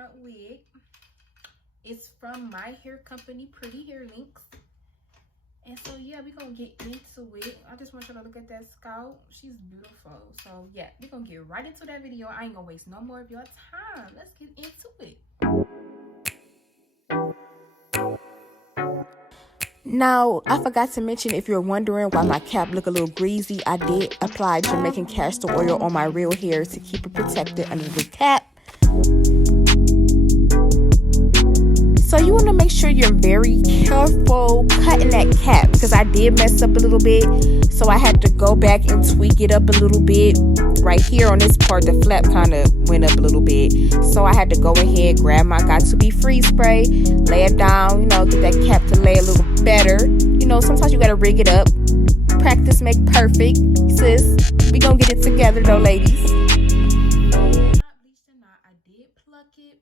front wig. It's from my hair company, Prettyhairlinks. And so yeah, we're gonna get into it. I just want you to look at that scalp. She's beautiful. So yeah, we're gonna get right into that video. I ain't gonna waste no more of your time. Let's get into it. Now, I forgot to mention, if you're wondering why my cap look a little greasy, I did apply Jamaican castor oil on my real hair to keep it protected under the cap. So you want to make sure you're very careful cutting that cap, because I did mess up a little bit. So I had to go back and tweak it up a little bit. Right here on this part, the flap kind of went up a little bit. So I had to go ahead, grab my Got To Be Free spray, lay it down, get that cap to lay a little better. Sometimes you got to rig it up. Practice make perfect, sis. We gonna get it together though, ladies. Not bleached or not, I did pluck it.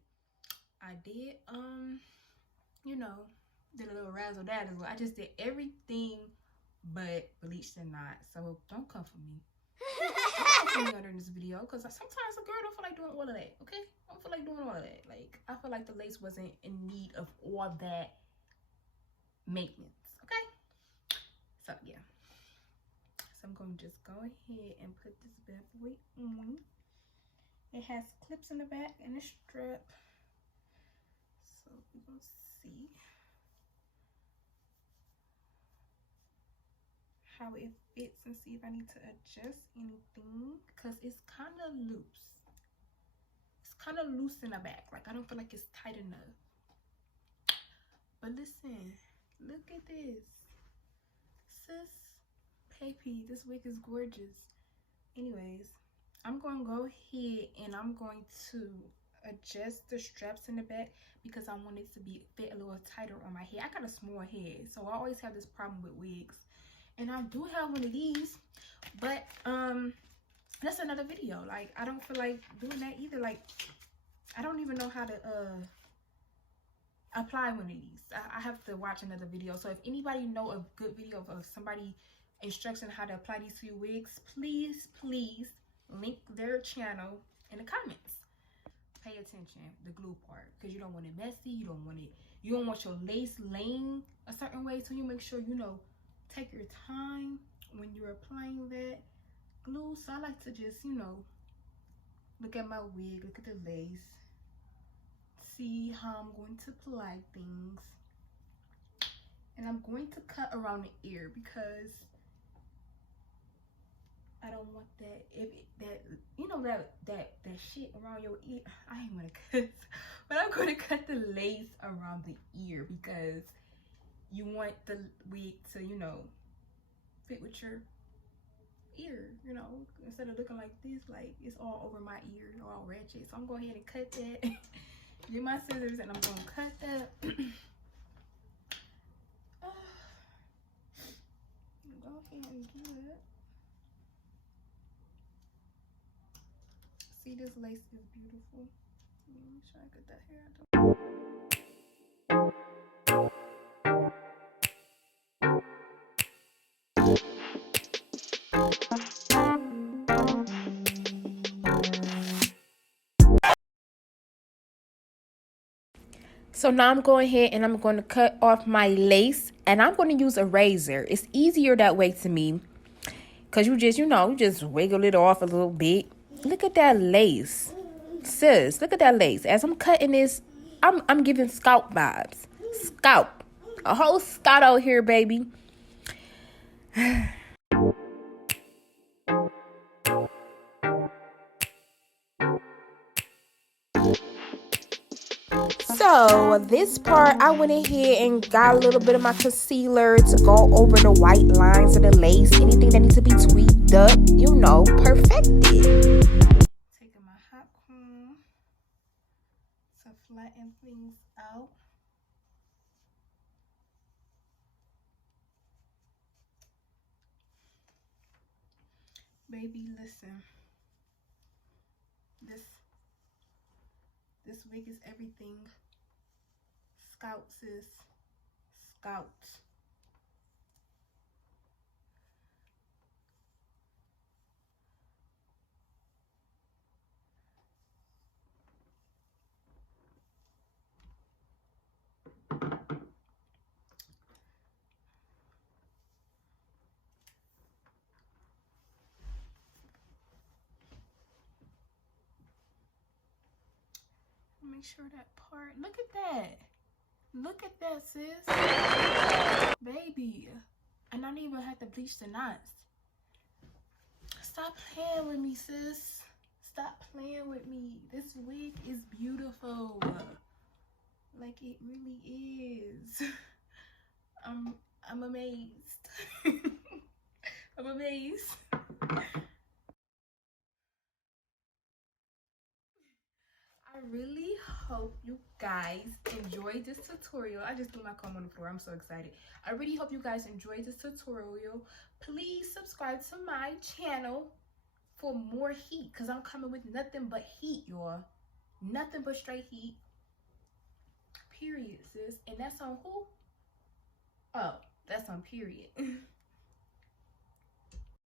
I did, did a little razzle dazzle. I just did everything but bleached or not. So don't come for me. Don't come for me under this video, because sometimes a girl don't feel like doing all of that, okay? I don't feel like doing all of that. Like, I feel like the lace wasn't in need of all that maintenance, okay? So yeah. So I'm going to just go ahead and put this bad boy on. It has clips in the back and a strap. So we're going to see how it fits and see if I need to adjust anything, because it's kind of loose. It's kind of loose in the back. Like, I don't feel like it's tight enough. But listen, look at this. Sis, baby, this wig is gorgeous. Anyways, I'm going to go ahead and I'm going to adjust the straps in the back, because I want it to be fit a little tighter on my head. I got a small head, so I always have this problem with wigs. And I do have one of these, but that's another video. Like, I don't feel like doing that either. Like, I don't even know how to apply one of these. I have to watch another video. So if anybody know a good video of somebody instructing how to apply these to your wigs, please link their channel in the comments. Pay attention, the glue part, because you don't want it messy. You don't want your lace laying a certain way. So you make sure take your time when you're applying that glue. So I like to just look at my wig, look at the lace, see how I'm going to apply things. And I'm going to cut around the ear, because I don't want that that shit around your ear. I ain't gonna cut, but I'm gonna cut the lace around the ear, because you want the wig to fit with your ear, instead of looking like this, like it's all over my ear, all ratchet. So I'm going ahead and cut that. Get my scissors and I'm gonna cut that. Go ahead and do it. See, this lace is beautiful. Let me try to get that hair out. So now I'm going ahead and I'm going to cut off my lace, and I'm going to use a razor. It's easier that way to me, because you just wiggle it off a little bit. Look at that lace. Sis, look at that lace. As I'm cutting this, I'm giving scalp vibes. Scalp. A whole scalp out here, baby. So this part, I went ahead and got a little bit of my concealer to go over the white lines of the lace. Anything that needs to be tweaked up, perfected. Taking my hot comb to flatten things out. Baby, listen. This wig is everything. Scout, sis. Scout. Make sure that part. Look at that. Look at that, sis. Baby. And I don't even have to bleach the knots. Stop playing with me, sis. Stop playing with me. This wig is beautiful. Like, it really is. I'm amazed. I'm amazed. I really hope you guys enjoyed this tutorial. I just threw my comb on the floor. I'm so excited. I really hope you guys enjoyed this tutorial. Please subscribe to my channel for more heat, because I'm coming with nothing but heat, y'all. Nothing but straight heat. Period, sis. And that's on who? Oh, that's on period.